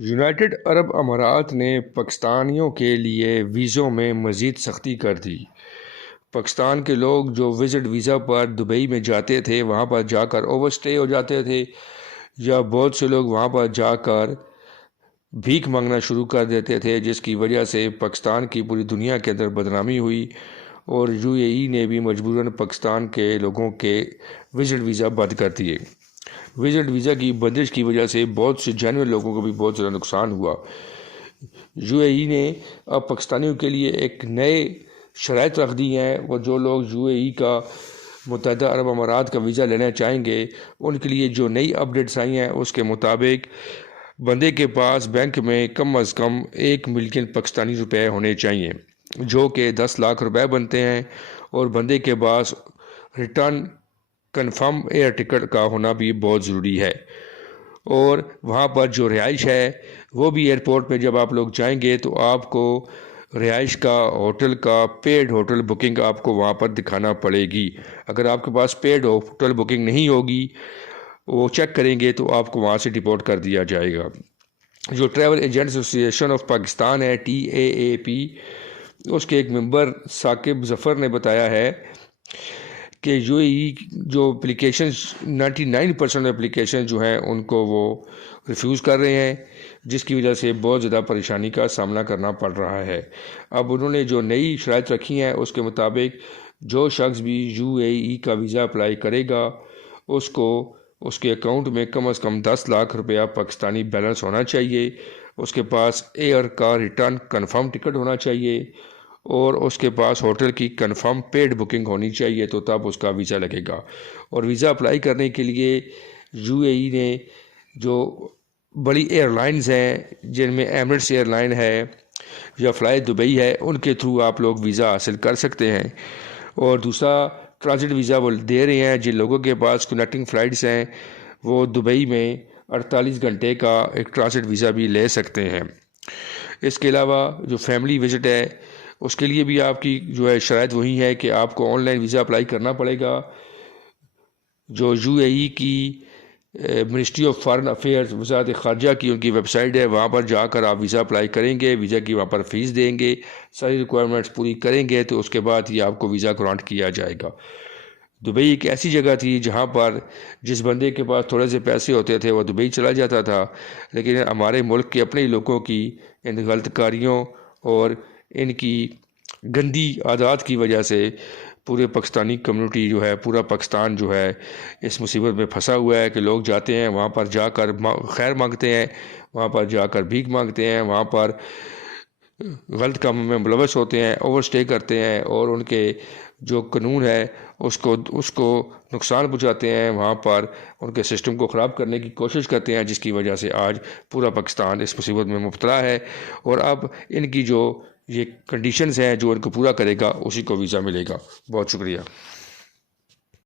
United عرب امارات نے پاکستانیوں کے لیے ویزوں میں مزید سختی کر دی۔ پاکستان کے لوگ جو وزٹ ویزا پر دبئی میں جاتے تھے وہاں پر جا کر اوور سٹے ہو جاتے تھے، یا بہت سے لوگ وہاں پر جا کر بھیک مانگنا شروع کر دیتے تھے، جس کی وجہ سے پاکستان کی پوری دنیا کے اندر بدنامی ہوئی، اور یو اے ای نے بھی مجبوراً پاکستان کے لوگوں کے وزٹ ویزا بند کر دیے۔ وزٹ ویزا کی بندش کی وجہ سے بہت سے جینوئن لوگوں کو بھی بہت زیادہ نقصان ہوا۔ یو اے ای نے اب پاکستانیوں کے لیے ایک نئے شرائط رکھ دی ہیں، وہ جو لوگ یو اے ای کا متحدہ عرب امارات کا ویزا لینا چاہیں گے ان کے لیے جو نئی اپڈیٹس آئی ہیں اس کے مطابق بندے کے پاس بینک میں کم از کم 1 ملین پاکستانی روپے ہونے چاہیے، جو کہ 10 لاکھ روپے بنتے ہیں، اور بندے کے پاس ریٹرن کنفرم ایئر ٹکٹ کا ہونا بھی بہت ضروری ہے، اور وہاں پر جو رہائش ہے وہ بھی ایئرپورٹ پہ جب آپ لوگ جائیں گے تو آپ کو رہائش کا ہوٹل کا پیڈ ہوٹل بکنگ آپ کو وہاں پر دکھانا پڑے گی۔ اگر آپ کے پاس پیڈ ہوٹل بکنگ نہیں ہوگی، وہ چیک کریں گے تو آپ کو وہاں سے ڈپورٹ کر دیا جائے گا۔ جو ٹریول ایجنٹس ایسوسی ایشن آف پاکستان ہے TAAP، اس کے ایک ممبر ثاقب ظفر نے بتایا ہے کہ یو اے ای جو اپلیکیشنز 99% اپلیکیشن جو ہیں ان کو وہ ریفیوز کر رہے ہیں، جس کی وجہ سے بہت زیادہ پریشانی کا سامنا کرنا پڑ رہا ہے۔ اب انہوں نے جو نئی شرائط رکھی ہیں اس کے مطابق جو شخص بھی یو اے ای کا ویزا اپلائی کرے گا اس کو اس کے اکاؤنٹ میں کم از کم 10 لاکھ روپیہ پاکستانی بیلنس ہونا چاہیے، اس کے پاس ایئر کا ریٹرن کنفرم ٹکٹ ہونا چاہیے، اور اس کے پاس ہوٹل کی کنفرم پیڈ بکنگ ہونی چاہیے، تو تب اس کا ویزا لگے گا۔ اور ویزا اپلائی کرنے کے لیے یو اے ای نے جو بڑی ایئر لائنز ہیں جن میں ایمریٹس ایئر لائن ہے یا فلائی دبئی ہے، ان کے تھرو آپ لوگ ویزا حاصل کر سکتے ہیں۔ اور دوسرا ٹرانزٹ ویزا وہ دے رہے ہیں، جن لوگوں کے پاس کنیکٹنگ فلائٹس ہیں وہ دبئی میں 48 گھنٹے کا ایک ٹرانزٹ ویزا بھی لے سکتے ہیں۔ اس کے علاوہ جو فیملی وزٹ ہے اس کے لیے بھی آپ کی جو ہے شرائط وہی ہے کہ آپ کو آن لائن ویزا اپلائی کرنا پڑے گا۔ جو یو اے ای کی منسٹری آف فارن افیئرز وزارت خارجہ کی ان کی ویب سائٹ ہے، وہاں پر جا کر آپ ویزا اپلائی کریں گے، ویزا کی وہاں پر فیس دیں گے، ساری ریکوائرمنٹس پوری کریں گے تو اس کے بعد یہ آپ کو ویزا گرانٹ کیا جائے گا۔ دبئی ایک ایسی جگہ تھی جہاں پر جس بندے کے پاس تھوڑے سے پیسے ہوتے تھے وہ دبئی چلا جاتا تھا، لیکن ہمارے ملک کے اپنے لوگوں کی ان غلط کاریوں اور ان کی گندی عادات کی وجہ سے پورے پاکستانی کمیونٹی جو ہے، پورا پاکستان جو ہے اس مصیبت میں پھنسا ہوا ہے کہ لوگ جاتے ہیں وہاں پر جا کر خیر مانگتے ہیں، وہاں پر جا کر بھیک مانگتے ہیں، وہاں پر غلط کاموں میں ملوث ہوتے ہیں، اوور سٹے کرتے ہیں، اور ان کے جو قانون ہے اس کو نقصان پہنچاتے ہیں، وہاں پر ان کے سسٹم کو خراب کرنے کی کوشش کرتے ہیں، جس کی وجہ سے آج پورا پاکستان اس مصیبت میں مبتلا ہے۔ اور اب ان کی جو یہ کنڈیشنز ہیں جو ان کو پورا کرے گا اسی کو ویزا ملے گا۔ بہت شکریہ۔